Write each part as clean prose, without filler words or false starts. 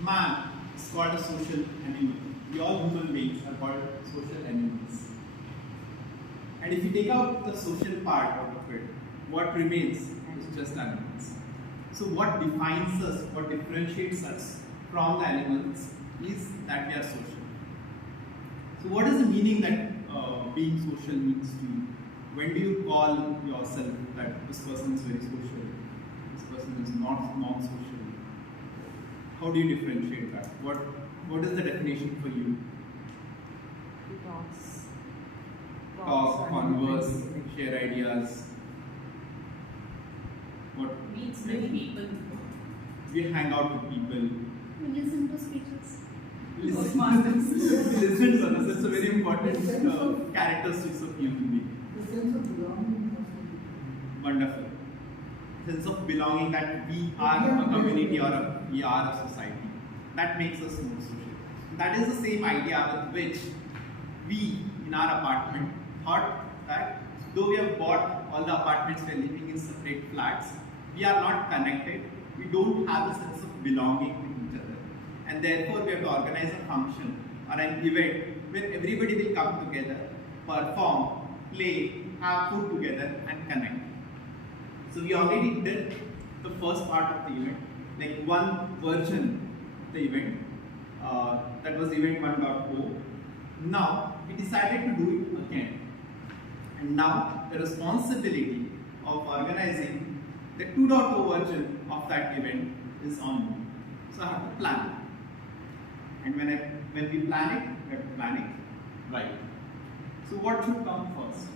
Man is called a social animal. We all human beings are called social animals. And if you take out the social part of it, what remains is just animals. So what defines us, what differentiates us from the animals is that we are social. So what is the meaning that being social means to you? When do you call yourself that this person is very social, this person is not non-social? How do you differentiate that? What is the definition for you? Talk, converse, share ideas. What? Meets many people. We hang out with people. We listen to speeches. Toastmasters. We listen to others. That's a very important characteristics of human being. The sense of belonging also. Wonderful. Sense of belonging that we are a community or we are a society. That makes us more social. That is the same idea with which we in our apartment thought that though we have bought all the apartments, we are living in separate flats, we are not connected, we don't have a sense of belonging with each other. And therefore we have to organize a function or an event where everybody will come together, perform, play, have food together and connect. So we already did the first part of the event, like one version of the event, that was event 1.0. Now we decided to do it again. And now the responsibility of organizing the 2.0 version of that event is on me. So I have to plan it. And when we plan it, we have to plan it right. So what should come first?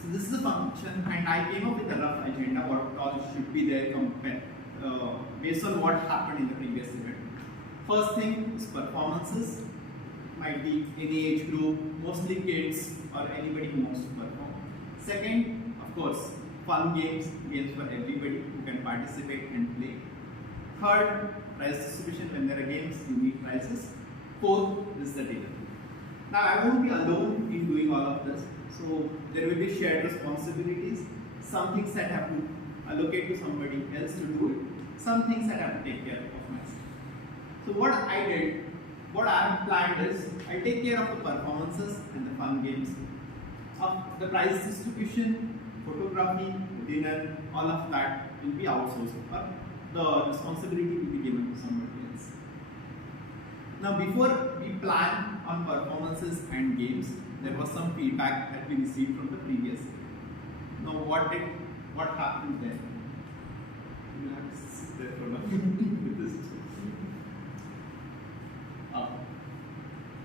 So this is a function, and I came up with a rough agenda what all should be there based on what happened in the previous event. First thing is performances. Might be any age group, mostly kids or anybody who wants to perform. Second, of course, fun games for everybody who can participate and play. Third, prize distribution. When there are games, you need prizes. Fourth is the dinner. Now I won't be alone in doing all of this, so there will be shared responsibilities. Some things that I have to allocate to somebody else to do it. Some things that I have to take care of myself. So what I did, what I have planned is, I take care of the performances and the fun games, of the prize distribution, photography, dinner, all of that will be outsourced, but the responsibility will be given to somebody else. Now before we plan on performances and games, there was some feedback that we received from the previous year. Now what happened then? You have to sit there for a minute with this.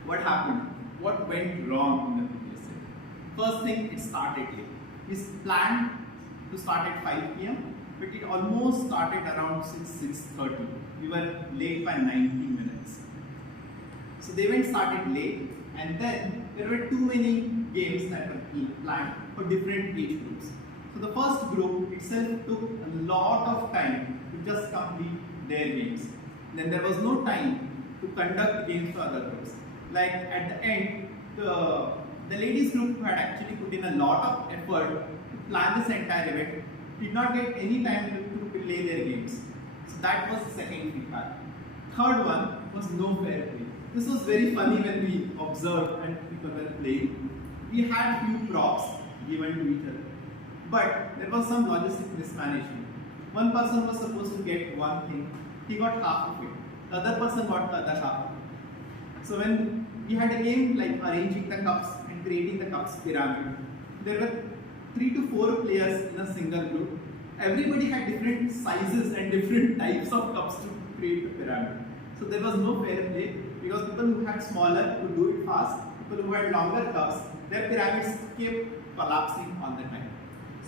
What happened? What went wrong in the previous year? First thing, it started late. We planned to start at 5 p.m. but it almost started around 6:30. We were late by 90 minutes. So the event started late, and then there were too many games that were planned for different age groups. So the first group itself took a lot of time to just complete their games. Then there was no time to conduct games for other groups. Like at the end, the ladies group who had actually put in a lot of effort to plan this entire event did not get any time to play their games. So that was the second feedback. Third one was no fair play. This was very funny when we observed and people were playing. We had few props given to each other, but there was some logistic mismanagement. One person was supposed to get one thing, he got half of it. The other person got the other half of it. So when we had a game like arranging the cups and creating the cups pyramid, there were 3 to 4 players in a single group. Everybody had different sizes and different types of cups to create the pyramid. So there was no fair play because people who had smaller could do it fast. People who had longer cups, their pyramids kept collapsing all the time.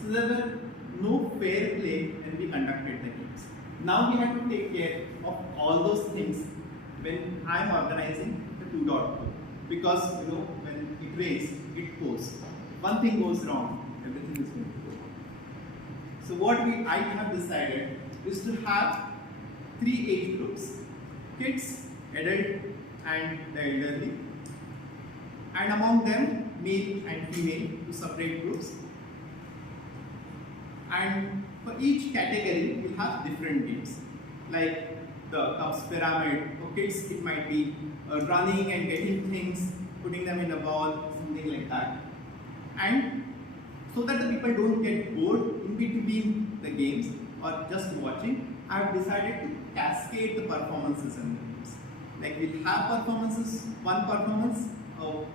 So there were no fair play when we conducted the games. Now we have to take care of all those things when I am organizing the 2.0, because when it rains, it pours. One thing goes wrong, everything is going to go wrong. So what I have decided is to have 3 age groups: kids, adult, and the elderly, and among them male and female to separate groups. And for each category, we'll have different games, like the cups pyramid. For kids, it might be running and getting things, putting them in a ball, something like that. And so that the people don't get bored in between the games or just watching, I have decided to cascade the performances in the games. Like we'll have performances, one performance, a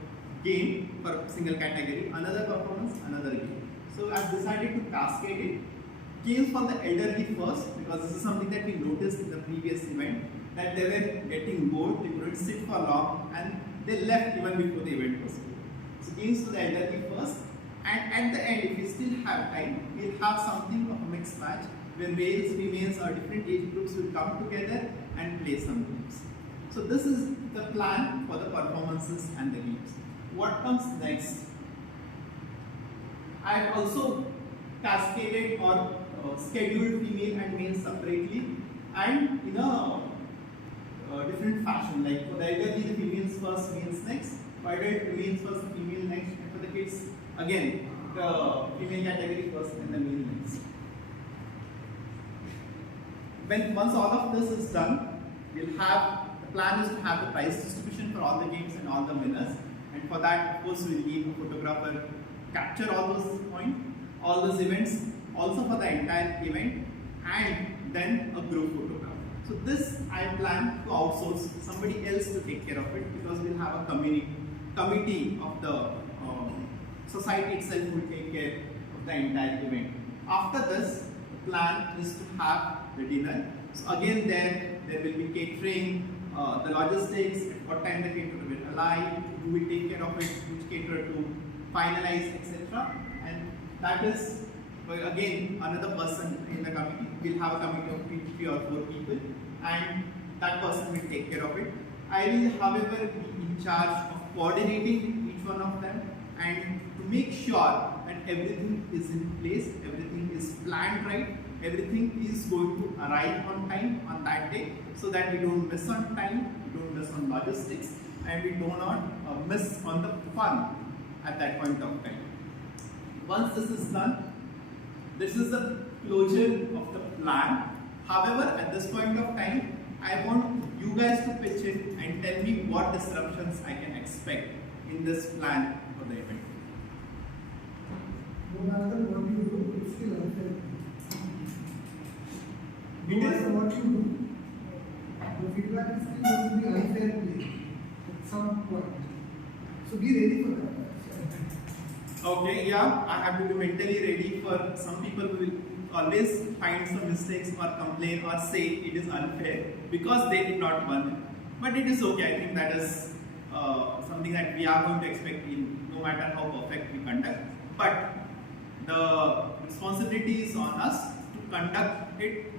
game for a single category, another performance, another game. So I've decided to cascade it. Games for the elderly first, because this is something that we noticed in the previous event, that they were getting bored, they couldn't sit for long, and they left even before the event was over. So games for the elderly first, and at the end, if we still have time, we'll have something of a mixed match where males, females, or different age groups will come together and play some games. So this is the plan for the performances and the games. What comes next? I have also cascaded or scheduled female and male separately and in a different fashion. Like for the elderly, the females first, males next. For adult, males first, female next. And for the kids, again, the female category first and the male next. Once all of this is done, we'll have, the plan is to have the prize distribution for all the games and all the winners. And for that, of course, we'll need a photographer capture all those points, all those events, also for the entire event, and then a group photograph. So this I plan to outsource somebody else to take care of it, because we'll have a committee of the society itself will take care of the entire event. After this, the plan is to have the dinner. So again, there will be catering, the logistics, at what time the caterer will arrive, who will take care of it, which caterer to finalize, etc. And that is again another person in the committee. We'll have a committee of 3 or 4 people, and that person will take care of it. I will, however, be in charge of coordinating each one of them and to make sure that everything is in place, everything is planned right, everything is going to arrive on time on that day, so that we don't miss on time, we don't miss on logistics, and we do not miss on the fun at that point of time. Once this is done, this is the closure of the plan. However, at this point of time, I want you guys to pitch in and tell me what disruptions I can expect in this plan for the event. No matter what you do, it's still unfair. No It is. matter what you do, the feedback is still going to be unfair play at some point. So be ready for that. Okay, yeah, I have to be mentally ready for some people who will always find some mistakes or complain or say it is unfair because they did not win. But it is okay, I think that is something that we are going to expect in no matter how perfect we conduct. But the responsibility is on us to conduct it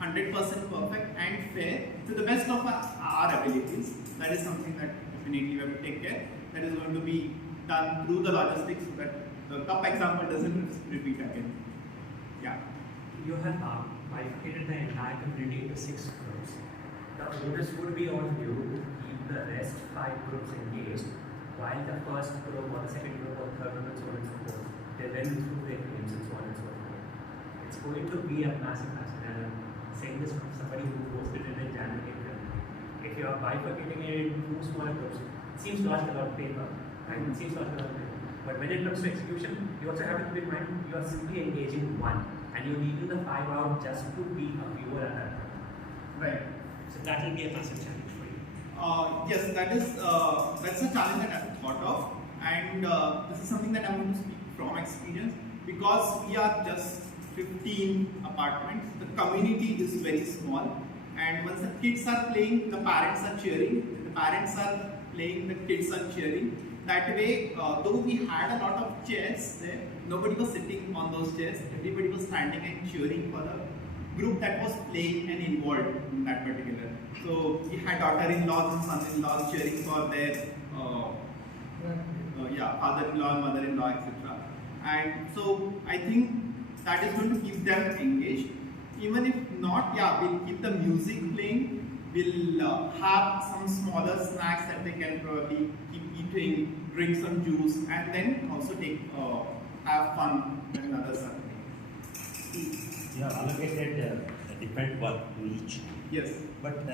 100% perfect and fair to the best of our abilities. That is something that definitely we have to take care. That is going to be done through the logistics so that the cup example doesn't repeat again. Yeah. You have bifurcated the entire community into 6 groups. The onus would be on you to keep the rest 5 groups engaged, while the first group or the second group or third group and so on and so forth, they went through their games and so on and so forth. It's going to be a massive hassle, and I'm saying this from somebody who hosted it in January. If you are bifurcating it into 2 smaller groups, it seems to ask a lot of paper, right? It seems to ask a lot of paper. But when it comes to execution, you also have to keep in mind you are simply engaging 1, and you're leaving the 5 out just to be a viewer at that point. Right. So that will be a massive challenge for you. Yes, that's a challenge that I've thought of, and this is something that I'm going to speak from experience, because we are just 15 apartments. The community is very small, and once the kids are playing, the parents are cheering. The parents are playing, the kids are cheering. That way, though we had a lot of chairs there, nobody was sitting on those chairs. Everybody was standing and cheering for the group that was playing and involved in that particular. So we had daughter-in-laws and son-in-laws cheering for their father-in-law, mother-in-law, etc. And so I think that is going to keep them engaged. Even if not, yeah, we'll keep the music playing We'll have some smaller snacks that they can probably keep eating, drink some juice, and then also have fun another Saturday. You have allocated a different work to each, Yes. but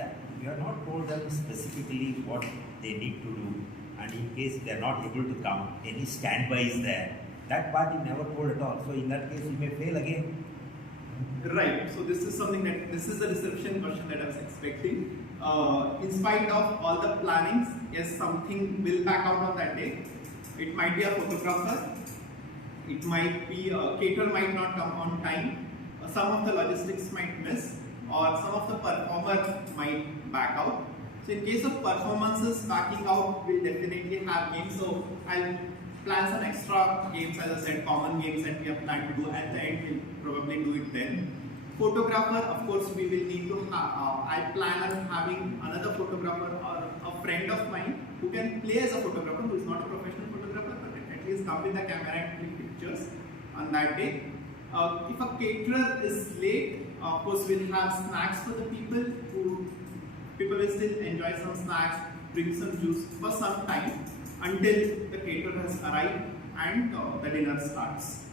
you are not told them specifically what they need to do, and in case they are not able to come, any standby is there. That part you never told at all. So in that case, you may fail again. Right. So this is something this is the reception question that I was expecting. In spite of all the plannings, yes, something will back out on that day. It might be a photographer. It might be a caterer might not come on time. Some of the logistics might miss, or some of the performer might back out. So in case of performances backing out, we'll definitely have games. So I'll plan some extra games, as I said, common games that we have planned to do. At the end, we'll probably do it then. Photographer, of course, we will need to have. I plan on having another photographer or a friend of mine who can play as a photographer, who is not a professional photographer, but at least come with the camera and click pictures on that day. If a caterer is late, of course, we'll have snacks for the people will still enjoy some snacks, drink some juice for some time until the caterer has arrived and the dinner starts.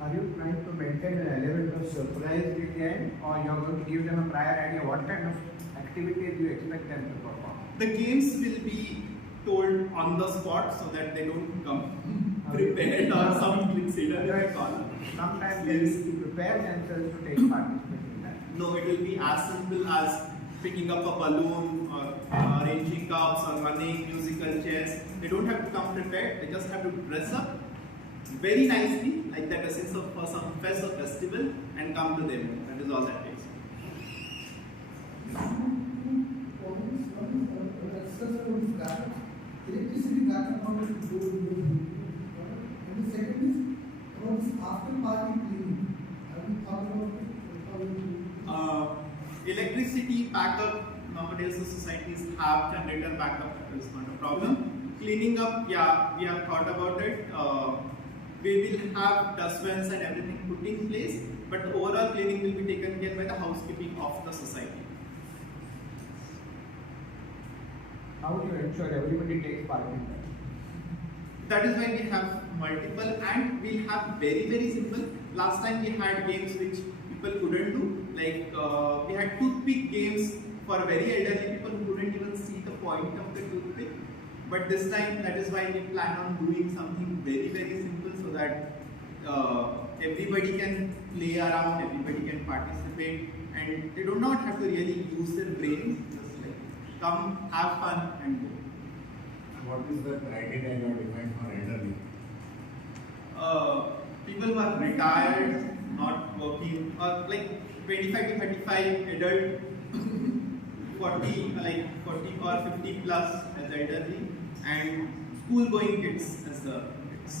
Are you trying to maintain an element of surprise at the end, or you are going to give them a prior idea what kind of activities you expect them to perform? The games will be told on the spot so that they don't come prepared or some considered. Sometimes they need to prepare themselves to take participation in that. No, it will be as simple as picking up a balloon or arranging cups or running musical chairs. They don't have to come prepared, they just have to dress up very nicely, like that essence of for some fest or festival, and come to them. That is all that takes. Electricity backup, how much to do, and the second is about this after party cleaning. Have you thought about it? Electricity backup, nowadays the societies have generator backup, that is not a problem. Cleaning up, yeah, we have thought about it. We will have dustbins and everything put in place, but overall cleaning will be taken care by the housekeeping of the society. How do you ensure everybody takes part in that? That is why we have multiple, and we'll have very simple. Last time we had games which people couldn't do, like we had toothpick games for very elderly people who couldn't even see the point of the toothpick. But this time, that is why we plan on doing something very simple, so that everybody can play around, everybody can participate, and they do not have to really use their brains. Just like come, have fun, and go. What is the criteria you have defined for elderly? People who are retired, not working, or like 25 to 35 adult, 40 or 50 plus as elderly, and school going kids as the kids.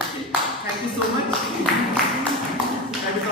Okay, thank you so much. That is all.